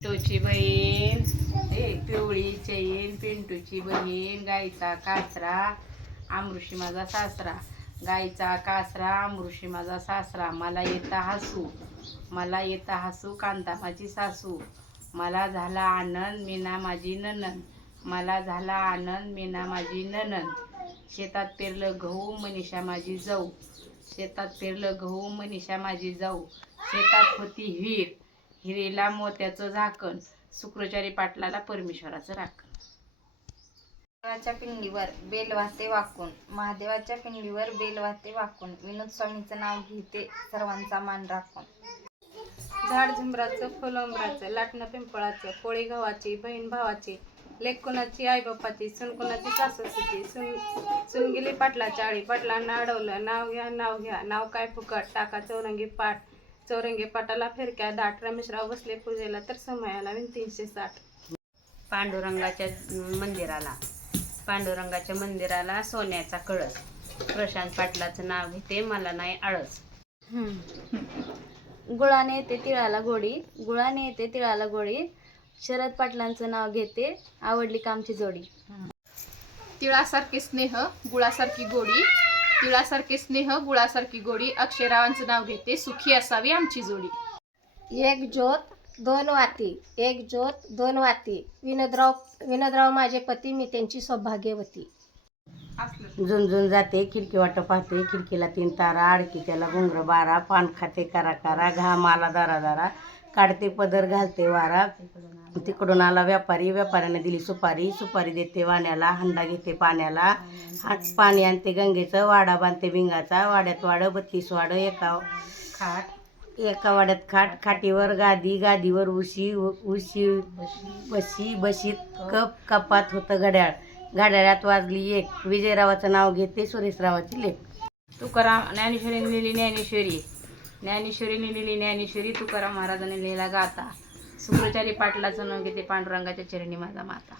पिंटूची बहीण, पिवळी चैन, पिंटूची बहीण, गाईचा कासरा, आमृषी माझा सासरा. गाईचा कासरा, आमृषी माझा सासरा. मला येता हसू, मला येता हसू, कांता माझी सासू. मला झाला आनंद, मीना माझी ननंद. मला झाला आनंद, मीना माझी ननंद. शेतात पेरलं गहू, मनीषा माझी जाऊ. शेतात पेरलं गहू, मनीषा माझी जाऊ. शेतात होती विहीर, हिरीला मोत्याचं झाकण. शुक्राचारी पाटलाला परमेश्वराचं राखण. महादेवाच्या पिंडीवर बेल वाहते वाकून, महादेवाच्या पिंडीवर बेल वाहते वाकून. विनोद स्वामींचं नाव घेते, सर्वांचा मान राखून. झाड झुंबराचं, फुलंबराचं, लाटणं पिंपळाचं, पोळी गव्हाची, बहीण भावाची, लेक कुणाची आई बापाची, सून कुणाची सासूची. सून गेली पाटलाच्या आळी, पाटलांना अडवलं, नाव घ्या नाव घ्या, नाव काय फुकट, टाका चौरंगी पाट. चौरंगी पाटाला फिरक्या दाट, रमेशराव बसले पूजेला, तर समयाला 360. पांडुरंगाच्या मंदिराला सोन्याचा कळस. प्रशांत पाटलाचं नाव घेते, मला नाही आळस. गुळाने येते तिळाला गोडी, गुळाने येते तिळाला गोडी. शरद पाटलांचं नाव घेते, आवडली कामची जोडी. तिळासारखे स्नेह, गुळासारखी गोडी. तिळासारखे स्नेह, गुळासारखी गोडी. अक्षयरावांचं नाव घेते, सुखी असावी आमची जोडी. एक ज्योत दोन वाती, एक ज्योत दोन वाती. विनोदराव माझे पती, मी त्यांची सौभाग्यवती. झुंझुन जाते, खिडकी वाट पाहते, खिडकीला 3 तारा. आडकी त्याला घुंगर 12, पान खाते करा करा, घाम आला दारा दारा. काढते पदर घालते वारा, तिकडून आला व्यापारी, व्यापाऱ्याने दिली सुपारी. सुपारी देते वाण्याला, हंडा घेते पाण्याला. पाणी आणते गंगेचं, वाडा बांधते भिंगाचा. वाड्यात वाड 32 वाड, एका वाड्यात खाट, खाटीवर गादी, गादीवर उशी, उशी बशी, बशीत कपात होतं घड्याळ. घड्याळात वाजली 1. विजयरावाचं नाव घेते, सुरेशरावाची लेख. तुकाराम ज्ञानेश्वरीने लिहिली ज्ञानेश्वरी, ज्ञानेश्वरीने लिहिली ज्ञानेश्वरी. तुकाराम महाराजांनी लिहिला गाथा. शुक्राचारी पाटलाचं नाव घेते, पांडुरंगाच्या चरणी माझा माता.